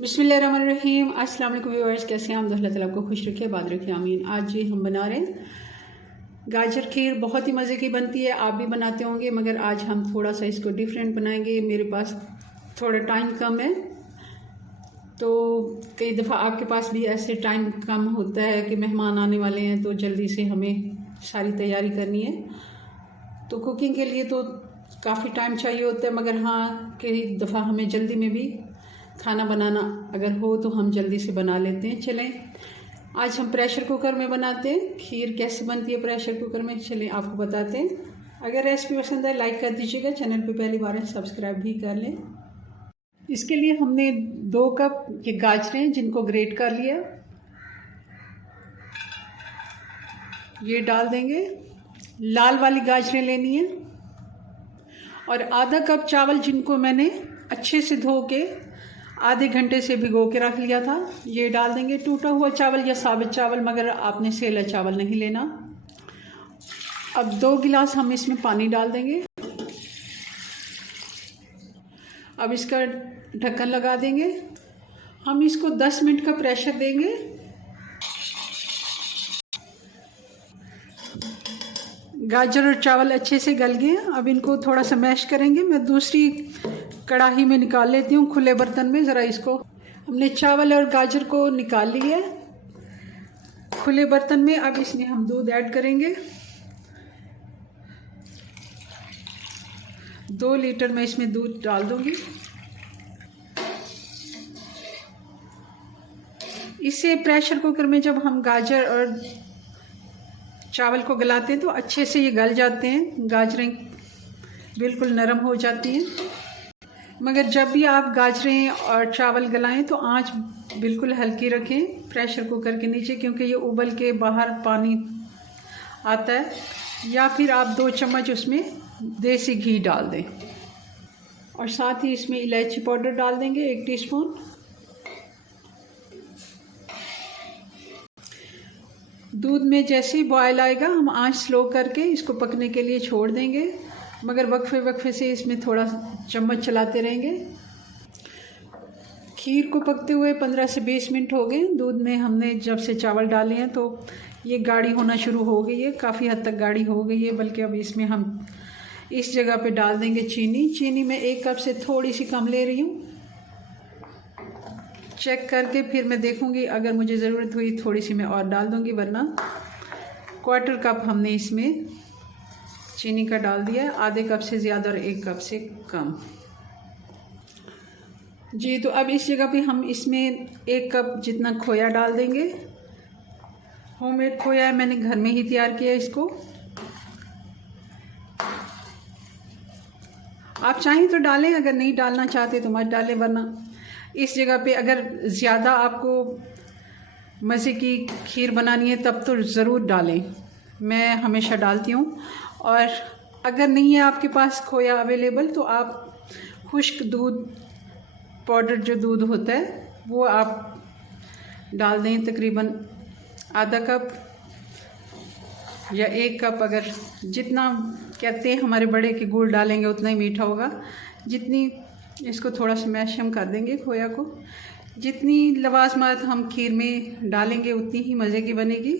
बिस्मिल्लाहिर्रहमानिर्रहीम। अस्सलाम वालेकुम व्यूअर्स, कैसे हैं आप? अल्लाह ताला आपको खुश रखे, बात रखे, आमीन। आज ये हम बना रहे हैं गाजर खीर। बहुत ही मज़े की बनती है, आप भी बनाते होंगे, मगर आज हम थोड़ा सा इसको डिफरेंट बनाएंगे। मेरे पास थोड़ा टाइम कम है, तो कई दफ़ा आपके पास भी ऐसे टाइम कम होता है कि मेहमान आने वाले हैं, तो जल्दी से हमें सारी तैयारी करनी है। तो कुकिंग के लिए तो काफ़ी टाइम चाहिए होता है, मगर हाँ कई दफ़ा हमें जल्दी में भी खाना बनाना अगर हो तो हम जल्दी से बना लेते हैं। चलें, आज हम प्रेशर कुकर में बनाते हैं खीर। कैसे बनती है प्रेशर कुकर में, चलें आपको बताते हैं। अगर रेसिपी पसंद है लाइक कर दीजिएगा, चैनल पे पहली बार है सब्सक्राइब भी कर लें। इसके लिए हमने 2 कप ये गाजरें जिनको ग्रेट कर लिया, ये डाल देंगे। लाल वाली गाजरें लेनी है। और आधा कप चावल जिनको मैंने अच्छे से धो के आधे घंटे से भिगो के रख लिया था, ये डाल देंगे। टूटा हुआ चावल या साबित चावल, मगर आपने सेला चावल नहीं लेना। अब 2 गिलास हम इसमें पानी डाल देंगे। अब इसका ढक्कन लगा देंगे। हम इसको 10 मिनट का प्रेशर देंगे। गाजर और चावल अच्छे से गल गए। अब इनको थोड़ा सा मैश करेंगे। मैं दूसरी कढ़ाई में निकाल लेती हूँ, खुले बर्तन में। ज़रा इसको हमने चावल और गाजर को निकाल लिया है खुले बर्तन में। अब इसमें हम दूध ऐड करेंगे। 2 लीटर मैं इसमें दूध डाल दूंगी। इसे प्रेशर कुकर में जब हम गाजर और चावल को गलाते हैं तो अच्छे से ये गल जाते हैं, गाजरें बिल्कुल नरम हो जाती हैं। मगर जब भी आप गाजरें और चावल गलाएं तो आंच बिल्कुल हल्की रखें प्रेशर कुकर के नीचे, क्योंकि ये उबल के बाहर पानी आता है। या फिर आप 2 चम्मच उसमें देसी घी डाल दें, और साथ ही इसमें इलायची पाउडर डाल देंगे 1 टीस्पून। दूध में जैसे ही बॉयल आएगा हम आंच स्लो करके इसको पकने के लिए छोड़ देंगे, मगर वक्फे वक्फे से इसमें थोड़ा चम्मच चलाते रहेंगे। खीर को पकते हुए 15 से 20 मिनट हो गए। दूध में हमने जब से चावल डाले हैं तो ये गाढ़ी होना शुरू हो गई है, काफ़ी हद तक गाढ़ी हो गई है। बल्कि अब इसमें हम इस जगह पे डाल देंगे चीनी। चीनी मैं 1 कप से थोड़ी सी कम ले रही हूँ। चेक करके फिर मैं देखूँगी, अगर मुझे ज़रूरत हुई थोड़ी सी मैं और डाल दूँगी, वरना 1/4 कप हमने इसमें चीनी का डाल दिया है। आधे कप से ज़्यादा और 1 कप से कम जी। तो अब इस जगह पे हम इसमें 1 कप जितना खोया डाल देंगे। होममेड खोया है, मैंने घर में ही तैयार किया है इसको। आप चाहें तो डालें, अगर नहीं डालना चाहते तो मत डालें, वरना इस जगह पे अगर ज़्यादा आपको मज़े की खीर बनानी है तब तो ज़रूर डालें। मैं हमेशा डालती हूँ। और अगर नहीं है आपके पास खोया अवेलेबल तो आप खुश्क दूध पाउडर जो दूध होता है वो आप डाल दें, तकरीबन आधा कप या 1 कप। अगर जितना कहते हैं हमारे बड़े के गुड़ डालेंगे उतना ही मीठा होगा। जितनी इसको थोड़ा सा मैश हम कर देंगे खोया को। जितनी लवाजमात हम खीर में डालेंगे उतनी ही मज़े की बनेगी।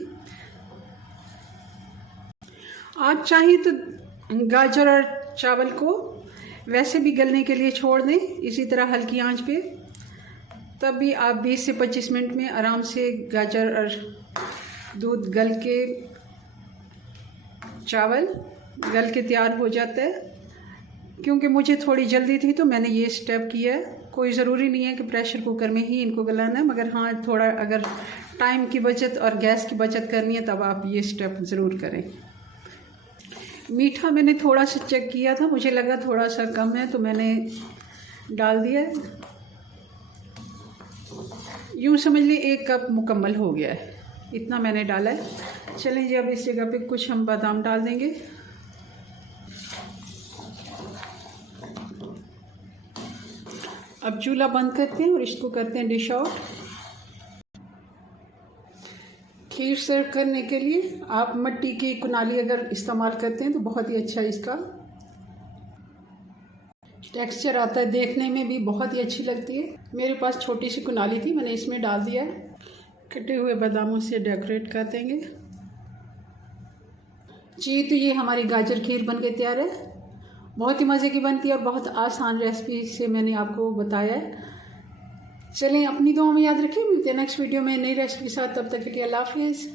आप चाहें तो गाजर और चावल को वैसे भी गलने के लिए छोड़ दें इसी तरह हल्की आंच पे, तब भी आप 20 से 25 मिनट में आराम से गाजर और दूध गल के चावल गल के तैयार हो जाता है। क्योंकि मुझे थोड़ी जल्दी थी तो मैंने ये स्टेप किया है। कोई ज़रूरी नहीं है कि प्रेशर कुकर में ही इनको गलाना है, मगर हाँ थोड़ा अगर टाइम की बचत और गैस की बचत करनी है तब आप ये स्टेप ज़रूर करें। मीठा मैंने थोड़ा सा चेक किया था, मुझे लगा थोड़ा सा कम है तो मैंने डाल दिया है। यूँ समझ ली 1 कप मुकम्मल हो गया है, इतना मैंने डाला है। चलें जी, अब इस जगह पे कुछ हम बादाम डाल देंगे। अब चूल्हा बंद करते हैं और इसको करते हैं डिश आउट। खीर सर्व करने के लिए आप मिट्टी की कुनाली अगर इस्तेमाल करते हैं तो बहुत ही अच्छा इसका टेक्सचर आता है, देखने में भी बहुत ही अच्छी लगती है। मेरे पास छोटी सी कुनाली थी, मैंने इसमें डाल दिया है। कटे हुए बादामों से डेकोरेट कर देंगे। जी, तो ये हमारी गाजर खीर बन के तैयार है। बहुत ही मज़े की बनती है और बहुत आसान रेसिपी से मैंने आपको बताया है। चलें, अपनी दुआ में याद रखें। मिलते हैं नेक्स्ट वीडियो में नई रेसिपी के साथ। तब तक के लिए अल्लाह हाफिज़।